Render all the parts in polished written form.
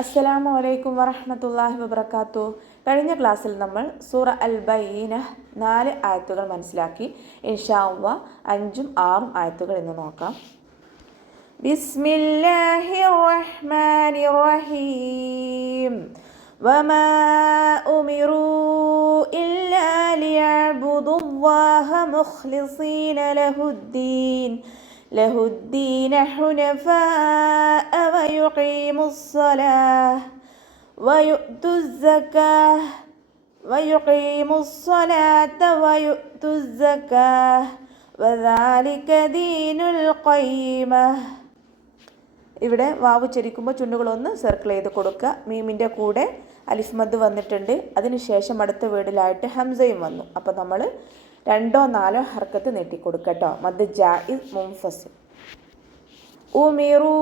അസ്സലാമു അലൈക്കും വറഹ്മത്തുള്ളാഹി വബറകാതുഹു. കഴിഞ്ഞ ക്ലാസ്സിൽ നമ്മൾ സൂറ അൽ ബയ്യിന 4 ആയത്തുകൾ മനസ്സിലാക്കി. ഇൻഷാ അല്ലാഹ് 5ഉം 6ഉം ആയത്തുകൾ ഇന്ന് നോക്കാം. ബിസ്മില്ലാഹിർ റഹ്മാനിർ റഹീം. വമാ ഉമിറൂ ഇല്ലാ ലിയഅ്ബുദുല്ലാഹ മുഖ്ലിസീന ലഹുദ്ദീൻ حنفاء ويقيموا الصلاة ويؤتوا الزكاة وذلك دين القيمة. ഇവിടെ വാവ് ചരിക്കുമ്പോൾ ചുണ്ടുകളൊന്ന് സർക്കിൾ ചെയ്ത് കൊടുക്കുക. മീമിൻ്റെ കൂടെ അലിഫ് മദ് വന്നിട്ടുണ്ട്. അതിനുശേഷം അടുത്ത വേർഡിലായിട്ട് ഹംസയും വന്നു. അപ്പോൾ നമ്മൾ 2ഓ 4ഓ ഹർക്കത്ത് നീട്ടിക്കൊടുക്കട്ടോ. മദ് ജായിസ് മുൻഫസിൽ. ഉമിറൂ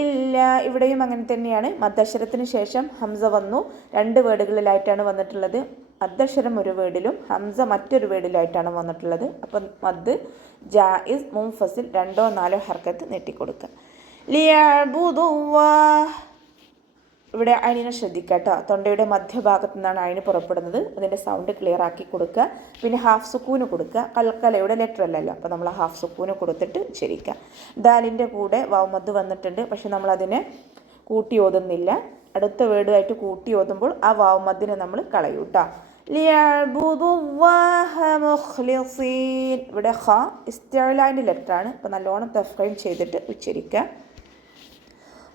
ഇല്ല, ഇവിടെയും അങ്ങനെ തന്നെയാണ്. മദ്ദക്ഷരത്തിന് ശേഷം ഹംസ വന്നു. 2 വേർഡുകളിലായിട്ടാണ് വന്നിട്ടുള്ളത്. മദ്ദക്ഷരം ഒരു വേർഡിലും ഹംസ മറ്റൊരു വേർഡിലായിട്ടാണ് വന്നിട്ടുള്ളത്. അപ്പം മദ് ജായിസ് മുൻഫസിൽ 2ഓ 4ഓ ഹർക്കത്ത് നീട്ടിക്കൊടുക്കുക. ലിയഅ്ബുദുല്ലാഹ്, ഇവിടെ അയിനെ ശ്രദ്ധിക്കുക. തൊണ്ടയുടെ മധ്യഭാഗത്തു നിന്നാണ് അയിന് പുറപ്പെടുന്നത്. അതിൻ്റെ സൗണ്ട് ക്ലിയർ ആക്കി കൊടുക്കുക. പിന്നെ ഹാഫ് സുക്കൂന് കൊടുക്കുക. കൽക്കലയുടെ ലെറ്റർ അല്ലല്ലോ, അപ്പോൾ നമ്മൾ ഹാഫ് സുക്കൂന് കൊടുത്തിട്ട് ഉച്ചരിക്കുക. ദാലിൻ്റെ കൂടെ വാവ് മദ് വന്നിട്ടുണ്ട്. പക്ഷെ നമ്മളതിനെ കൂട്ടി ഓതുന്നില്ല. അടുത്ത വേർഡുമായിട്ട് കൂട്ടി ഓതുമ്പോൾ ആ വാവ് മദ്ദിനെ നമ്മൾ കളയും കേട്ടോ. ലിയഅ്ബുദുല്ലാഹ മുഖ്ലിസീൻ, ഇവിടെ ഹ ഇസ്തിഅലാൻ്റെ ലെറ്ററാണ്. അപ്പോൾ നല്ലോണം തഫ്ഖീം ചെയ്തിട്ട് ഉച്ചരിക്കുക.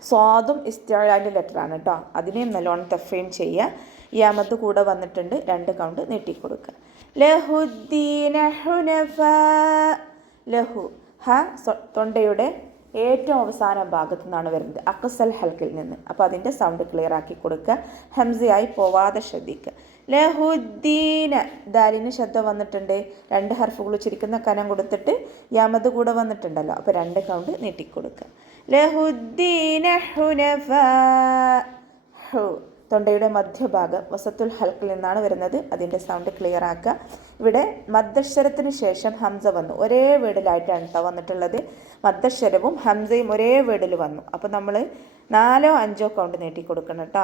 സ്വാദും ഇസ്തിഅലാൻ്റെ ലെറ്ററാണ് കേട്ടോ. അതിനെയും നല്ലോണം തഫ്ഖീം ചെയ്യുക. യാമത്ത് കൂടെ വന്നിട്ടുണ്ട്. 2 കൗണ്ട് നീട്ടിക്കൊടുക്കുക. ലഹുദ്ദീന ഹുനഫാ, ലഹു ഹ തൊണ്ടയുടെ ഏറ്റവും അവസാന ഭാഗത്തു നിന്നാണ് വരുന്നത്, അക്സൽ ഹൽക്കിൽ നിന്ന്. അപ്പോൾ അതിൻ്റെ സൗണ്ട് ക്ലിയർ ആക്കി കൊടുക്കുക. ഹംസയായി പോവാതെ ശ്രദ്ധിക്കുക. ലഹുദ്ദീന, ദാലിന് ശബ്ദം വന്നിട്ടുണ്ട്. 2 ഹർഫുകൾ ഉച്ചരിക്കുന്ന കനം കൊടുത്തിട്ട് യാമത്ത് കൂടെ വന്നിട്ടുണ്ടല്ലോ. അപ്പോൾ 2 കൗണ്ട് നീട്ടിക്കൊടുക്കുക. ലഹുദ്ദീന ഹുനഫാ, ഹു തൊണ്ടയുടെ മധ്യഭാഗം വസത്തുൽ ഹൽക്കിൽ നിന്നാണ് വരുന്നത്. അതിൻ്റെ സൗണ്ട് ക്ലിയർ ആക്കുക. ഇവിടെ മദ്ദക്ഷരത്തിന് ശേഷം ഹംസ വന്നു. ഒരേ വേർഡിലായിട്ടാണ് കേട്ടോ വന്നിട്ടുള്ളത്. മദ്ദക്ഷരവും ഹംസയും ഒരേ വേർഡിൽ വന്നു. അപ്പോൾ നമ്മൾ 4ഓ 5ഓ കൗണ്ട് നീട്ടിക്കൊടുക്കണം കേട്ടോ.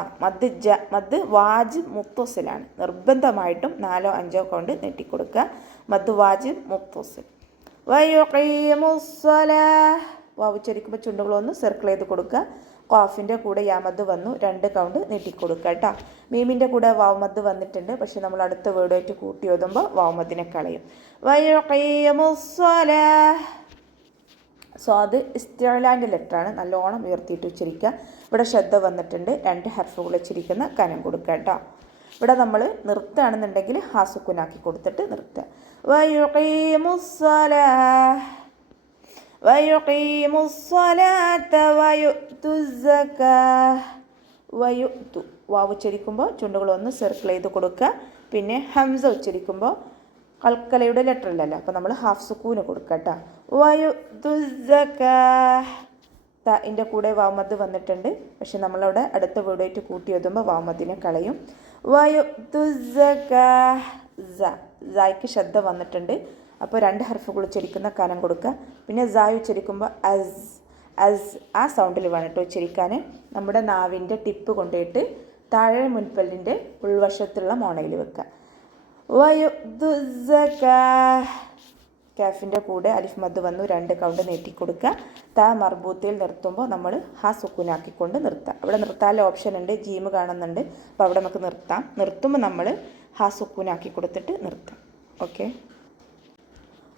മദ് വാജിബ് മുത്തസിലാണ്. നിർബന്ധമായിട്ടും 4ഓ 5ഓ കൗണ്ട് നീട്ടിക്കൊടുക്കുക. മദ് വാജിബ് മുത്തസിൽ. വയുഖീമുസ്സലാഹ്, വാവ് ഉച്ചരിക്കുമ്പോൾ ചുണ്ടുകളൊന്ന് സർക്കിൾ ചെയ്ത് കൊടുക്കുക. ഖാഫിൻ്റെ കൂടെ യാമദ് വന്നു. 2 കൗണ്ട് നീട്ടിക്കൊടുക്കുക കേട്ടോ. മീമിൻ്റെ കൂടെ വാവ് മദ് വന്നിട്ടുണ്ട്. പക്ഷെ നമ്മൾ അടുത്ത വേർഡായിട്ട് കൂട്ടി ഓതുമ്പോൾ വാവ് മദ്ദിനെ കളയും. വയുഖീമുസ്സലാഹ്, സ്വാദ് ഇസ്തിഅലാൻ്റെ ലെറ്ററാണ്. നല്ലോണം ഉയർത്തിയിട്ട് ഉച്ചരിക്കുക. ഇവിടെ ശ്രദ്ധ വന്നിട്ടുണ്ട്. 2 ഹർഫുകൾ ഉച്ചരിക്കുന്ന കനം കൊടുക്കുക കേട്ടോ. ഇവിടെ നമ്മൾ നിർത്തുകയാണെന്നുണ്ടെങ്കിൽ ഹാസുക്കുനാക്കി കൊടുത്തിട്ട് നിർത്തുക. വയുഖീമുസ്സലാഹ് വയുത്തു, വാവ് ഉച്ചരിക്കുമ്പോൾ ചുണ്ടുകളൊന്ന് സർക്കിൾ ചെയ്ത് കൊടുക്കുക. പിന്നെ ഹംസ ഉച്ചരിക്കുമ്പോൾ കൽക്കലയുടെ ലെറ്റർ ഇല്ലല്ലോ, അപ്പോൾ നമ്മൾ ഹാഫ് സുക്കൂന് കൊടുക്കുക കേട്ടോ. ഇതിൻ്റെ കൂടെ വാമദ് വന്നിട്ടുണ്ട്. പക്ഷെ നമ്മളവിടെ അടുത്ത വേർഡായിട്ട് കൂട്ടി ഓതുമ്പോൾ വാമദിനെ കളയും. സായ്ക്ക് ശബ്ദ വന്നിട്ടുണ്ട്. അപ്പോൾ 2 ഹർഫുകൾ ഉച്ചരിക്കുന്ന കനം കൊടുക്കുക. പിന്നെ സായ് ഉച്ചരിക്കുമ്പോൾ അസ് ആ സൗണ്ടിൽ വേണം കേട്ടോ ഉച്ചരിക്കാൻ. നമ്മുടെ നാവിൻ്റെ ടിപ്പ് കൊണ്ടുപോയിട്ട് താഴെ മുൻപല്ലിൻ്റെ ഉൾവശത്തുള്ള മോണയിൽ വെക്കുക. കാഫിൻ്റെ കൂടെ അലിഫ് മദ് വന്നു. 2 കൗണ്ട് നീട്ടിക്കൊടുക്കുക. താ മർബൂത്തയിൽ നിർത്തുമ്പോൾ നമ്മൾ ഹാ സുക്കൂനാക്കിക്കൊണ്ട് നിർത്താം. അവിടെ നിർത്താനുള്ള ഓപ്ഷൻ ഉണ്ട്. ജീമ് കാണുന്നുണ്ട്. അപ്പോൾ അവിടെ നമുക്ക് നിർത്താം. നിർത്തുമ്പോൾ നമ്മൾ ഹാ സുക്കൂനാക്കി കൊടുത്തിട്ട് നിർത്താം. ഓക്കെ.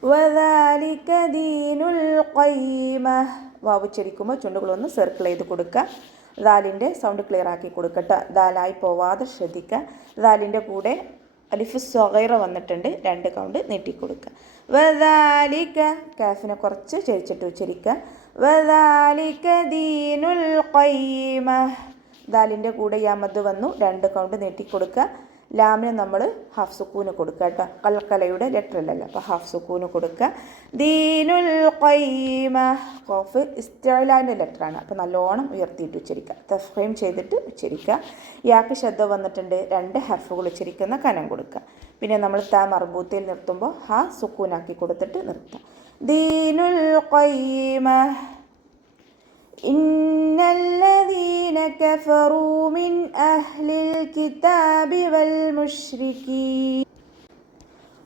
വദാലിക ദീനുൽ ഖയ്യിമ, വാവ് ഉച്ചരിക്കുമ്പോൾ ചുണ്ടുകളൊന്ന് സർക്കിൾ ചെയ്ത് കൊടുക്കുക. ദാലിൻ്റെ സൗണ്ട് ക്ലിയർ ആക്കി കൊടുക്കട്ടെ. ദാലായി പോവാതെ ശ്രദ്ധിക്കുക. ദാലിൻ്റെ കൂടെ അലിഫ് സ്വഗൈറ വന്നിട്ടുണ്ട്. 2 കൗണ്ട് നീട്ടിക്കൊടുക്കുക. വദാലിക, കാഫിനെ കുറച്ച് ചരിച്ചിട്ട് ഉച്ചരിക്കുക. വദാലിക ദീനുൽ ഖയ്യിമ, ദാലിൻ്റെ കൂടെ യാമദ് വന്നു. 2 കൗണ്ട് നീട്ടിക്കൊടുക്കുക. ലാമിന് നമ്മൾ ഹാഫ് സുക്കൂന് കൊടുക്കുക കേട്ടോ. കൽക്കലയുടെ ലെറ്റർ അല്ലല്ലോ, അപ്പോൾ ഹാഫ് സുക്കൂന് കൊടുക്കുക. ദീനുൽ ഖയ്യിമ, ഖാഫ് ഇസ്തിഅലാൻ്റെ ലെറ്ററാണ്. അപ്പോൾ നല്ലോണം ഉയർത്തിയിട്ട് ഉച്ചരിക്കുക. തഫ്ഖീം ചെയ്തിട്ട് ഉച്ചരിക്കുക. യാക്ക് ശബ്ദം വന്നിട്ടുണ്ട്. 2 ഹർഫുകൾ ഉച്ചരിക്കുന്ന കനം കൊടുക്കുക. പിന്നെ നമ്മൾ താ മർബൂത്തയിൽ നിർത്തുമ്പോൾ ഹാ സുക്കൂനാക്കി കൊടുത്തിട്ട് നിർത്തുക. ദീനുൽ ഖയ്യിമ ഇന്നല്ലദീന كفروا من أهل الكتاب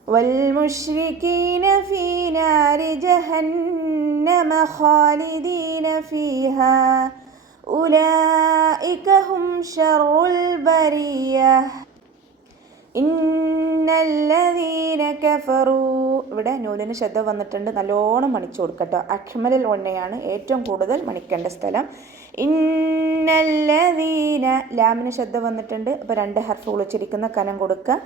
والمشركين في نار جهنم خالدين فيها أولئك هم شر البرية ഇന്നല്ലദീന കഫറു. ഇവിടെ നൂലിന് ശബ്ദ വന്നിട്ടുണ്ട്, നല്ലോണം മണിച്ചു കൊടുക്കട്ടോ. അക്മലിൽ ഒന്നയാണ് ഏറ്റവും കൂടുതൽ മണിക്കേണ്ട സ്ഥലം. ഇന്നല്ലദീന, ലാമിന് ശബ്ദ വന്നിട്ടുണ്ട്, അപ്പോൾ 2 ഹർഫ് ഉളിച്ചിരിക്കുന്ന കനം കൊടുക്കുക.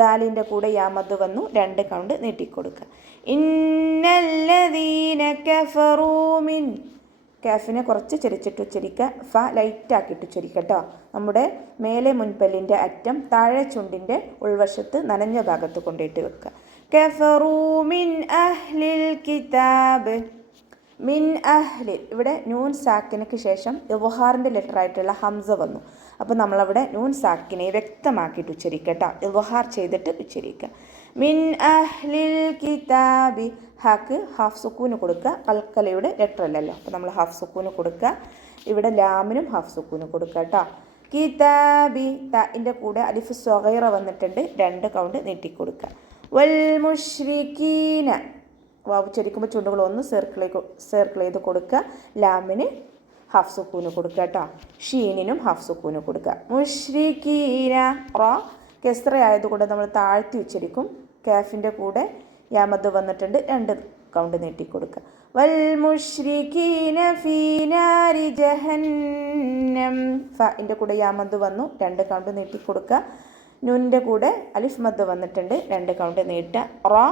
ദാലിൻ്റെ കൂടെ യാമദ് വന്നു, 2 കൗണ്ട് നീട്ടിക്കൊടുക്കുക. ഇന്നല്ലദീന കഫറു മിൻ, കാഫിനെ കുറച്ച് ചെരിച്ചിട്ട് ഉച്ചരിക്കുക. ഫ ലൈറ്റാക്കിയിട്ട് ഉച്ചരിക്കട്ടോ. നമ്മുടെ മേലെ മുൻപല്ലിൻ്റെ അറ്റം താഴെ ചുണ്ടിൻ്റെ ഉൾവശത്ത് നനഞ്ഞ ഭാഗത്ത് കൊണ്ടിട്ട് വെക്കുക. കഫറൂ മിൻ അഹ്ലിൽ കിതാബ്. മിൻ അഹ്ലിൽ, ഇവിടെ നൂൻ സാക്കിനക്ക് ശേഷം ഇദ്ഹാറിൻ്റെ ലെറ്ററായിട്ടുള്ള ഹംസ വന്നു. അപ്പോൾ നമ്മളവിടെ നൂൻ സാക്കിനെ വ്യക്തമാക്കിയിട്ട് ഉച്ചരിക്കട്ടോ. ഇദ്ഹാർ ചെയ്തിട്ട് ഉച്ചരിക്കുക. മിൻ അഹ്ലിൽ കിതാബി, ഹാക്ക് ഹാഫ് സുക്കൂന് കൊടുക്കുക. കൽക്കലയുടെ ലെറ്റർ അല്ലല്ലോ, അപ്പോൾ നമ്മൾ ഹാഫ് സുക്കൂന് കൊടുക്കുക. ഇവിടെ ലാമിനും ഹാഫ് സുക്കൂന് കൊടുക്കുക കേട്ടോ. കിതാബി, തൻ്റെ കൂടെ അലിഫ് സ്വഗൈറ വന്നിട്ടുണ്ട്, 2 കൗണ്ട് നീട്ടിക്കൊടുക്കുക. വൽ മുശ്രിക്കീന, വാവ് ഉച്ചരിക്കുമ്പോൾ ചുണ്ടുകൾ ഒന്ന് സർക്കിൾ ചെയ്ത് കൊടുക്കുക. ലാമിന് ഹാഫ് സുക്കൂന് കൊടുക്കുക കേട്ടോ. ഷീനിനും ഹാഫ് സുക്കൂന് കൊടുക്കുക. മുശ്രിക്കീന, റോ കെസ്റ ആയതുകൊണ്ട് നമ്മൾ താഴ്ത്തി ഉച്ചരിക്കും. കാഫിൻ്റെ കൂടെ യാമദ് വന്നിട്ടുണ്ട്, 2 കൗണ്ട് നീട്ടിക്കൊടുക്കുക. വൽ മുശ്രിക്കീന ഫീ നാരി ജഹന്നം, ഫൻ്റെ കൂടെ യാമദ് വന്നു, 2 കൗണ്ട് നീട്ടിക്കൊടുക്കുക. നൂനിൻ്റെ കൂടെ അലിഫ് മദ് വന്നിട്ടുണ്ട്, 2 കൗണ്ട് നീട്ടുക. റോ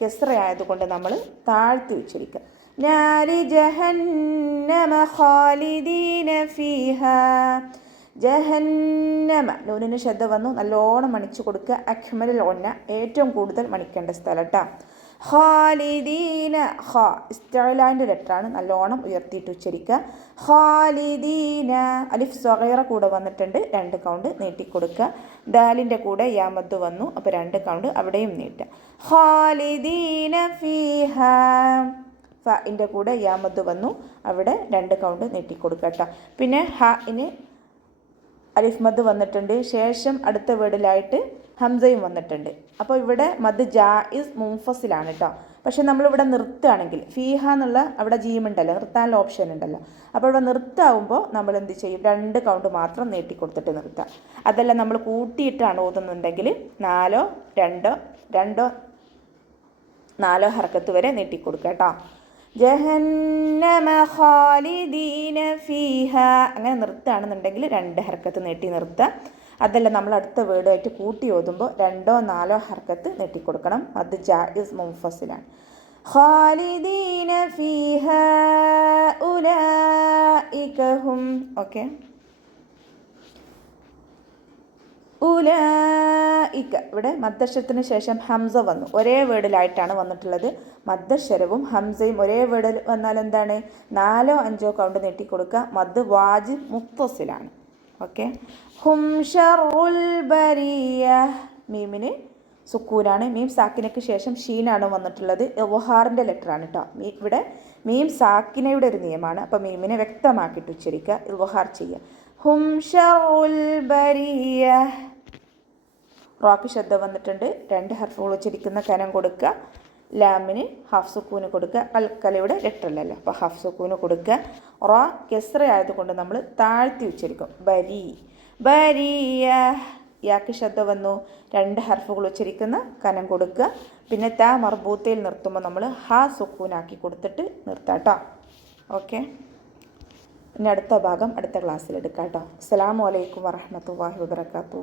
കെസ്റ ആയതുകൊണ്ട് നമ്മൾ താഴ്ത്തി ഉച്ചരിക്കുക. നാരി ജഹന്നമ ഖാലിദീന ഫീഹാ, ജഹന്നമ, നൂനിന് ശബ്ദ വന്നു, നല്ലോണം മണിച്ചു കൊടുക്കുക. അക്മലിൽ ഒന്ന ഏറ്റവും കൂടുതൽ മണിക്കേണ്ട സ്ഥലം കേട്ടോ. ഖാലിദീന, ഖ ഇസ്തിഅലാൻ്റെ ലെറ്ററാണ്, നല്ലോണം ഉയർത്തിയിട്ട് ഉച്ചരിക്കുക. ഖാലിദീന, അലിഫ് സ്വഗൈറ കൂടെ വന്നിട്ടുണ്ട്, 2 കൗണ്ട് നീട്ടിക്കൊടുക്കുക. ദാലിൻ്റെ കൂടെ യാമദ് വന്നു, അപ്പോൾ 2 കൗണ്ട് അവിടെയും നീട്ടുക. ഖാലിദീന ഫീഹ, ഫൻ്റെ കൂടെ യാമദ് വന്നു, അവിടെ 2 കൗണ്ട് നീട്ടിക്കൊടുക്കുക കേട്ടോ. പിന്നെ ഹ ഇന് അലിഫ് മദ് വന്നിട്ടുണ്ട്, ശേഷം അടുത്ത വേർഡിലായിട്ട് ഹംസയും വന്നിട്ടുണ്ട്. അപ്പോൾ ഇവിടെ മദ് ജായിസ് മുൻഫസിലാണ് കേട്ടോ. പക്ഷെ നമ്മളിവിടെ നിർത്തുകയാണെങ്കിൽ ഫീഹ എന്നുള്ള അവിടെ ജീമുണ്ടല്ലോ, നിർത്താനുള്ള ഓപ്ഷൻ ഉണ്ടല്ലോ. അപ്പോൾ ഇവിടെ നിർത്താവുമ്പോൾ നമ്മൾ എന്ത് ചെയ്യും, 2 കൗണ്ട് മാത്രം നീട്ടിക്കൊടുത്തിട്ട് നിർത്താം. അതല്ല നമ്മൾ കൂട്ടിയിട്ടാണ് ഓതുന്നുണ്ടെങ്കിൽ 4 2 4 ഹർക്കത്ത് വരെ നീട്ടിക്കൊടുക്കുക കേട്ടോ. ജഹന്നമ ഖാലിദീന ഫീഹ, അങ്ങനെ നിർത്തുകയാണെന്നുണ്ടെങ്കിൽ 2 ഹർക്കത്ത് നീട്ടി നിർത്തുക. അതല്ല നമ്മൾ അടുത്ത വേർഡായിട്ട് കൂട്ടി ഓതുമ്പോൾ 2 4 ഹർക്കത്ത് നീട്ടിക്കൊടുക്കണം. അത് ജായിസ് മുൻഫസിലാണ്. ഖാലിദീന ഫീഹ ഉലൈക ഹും, ഓക്കെ. ഉലൈക, ഇവിടെ മദ്ദശത്തിന് ശേഷം ഹംസ വന്നു, ഒരേ വേർഡിലായിട്ടാണ് വന്നിട്ടുള്ളത്. മദ്ദശരവും ഹംസയും ഒരേ വേർഡിൽ വന്നാൽ എന്താണ്, 4 5 കൗണ്ട് നീട്ടിക്കൊടുക്കുക. മദ് വാജിബ് മുത്തസിലാണ്, ഓക്കെ. ഹും ഷറുൽ ബരിയ, മീമിന് സുക്കൂനാണ്. മീം സാക്കിനയ്ക്ക് ശേഷം ഷീനാണ് വന്നിട്ടുള്ളത്, ഇദ്ഹാറിൻ്റെ ലെറ്ററാണ് കേട്ടോ. ഇവിടെ മീം സാക്കിനയുടെ ഒരു നിയമമാണ്, അപ്പോൾ മീമിനെ വ്യക്തമാക്കിയിട്ട് ഉച്ചരിക്കുക, ഇദ്ഹാർ ചെയ്യുക. ഹും ഷറുൽ ബരിയ, റോക്ക് ശബ്ദം വന്നിട്ടുണ്ട്, 2 ഹർഫ് ഉച്ചരിക്കുന്ന കനം കൊടുക്കുക. ലാമിന് ഹാഫ് സുക്കൂന് കൊടുക്കുക. കൽക്കലയുടെ ലെറ്ററല്ലല്ലോ, അപ്പോൾ ഹാഫ് സുക്കൂന് കൊടുക്കുക. റോ കെസ്റ ആയതുകൊണ്ട് നമ്മൾ താഴ്ത്തി ഉച്ചരിക്കും. ബരി ബരിയ, യാക്ക് ശബ്ദം വന്നു, 2 ഹർഫുകൾ ഉച്ചരിക്കുന്ന കനം കൊടുക്കുക. പിന്നെ ത മർബൂത്തയിൽ നിർത്തുമ്പോൾ നമ്മൾ ഹാ സുക്കൂനാക്കി കൊടുത്തിട്ട് നിർത്താം കേട്ടോ. ഓക്കെ, ഇനി അടുത്ത ഭാഗം അടുത്ത ക്ലാസ്സിൽ എടുക്കാം കേട്ടോ. അസ്സലാമു അലൈക്കും വറഹ്മത്തുള്ളാഹി വബറകാതുഹു.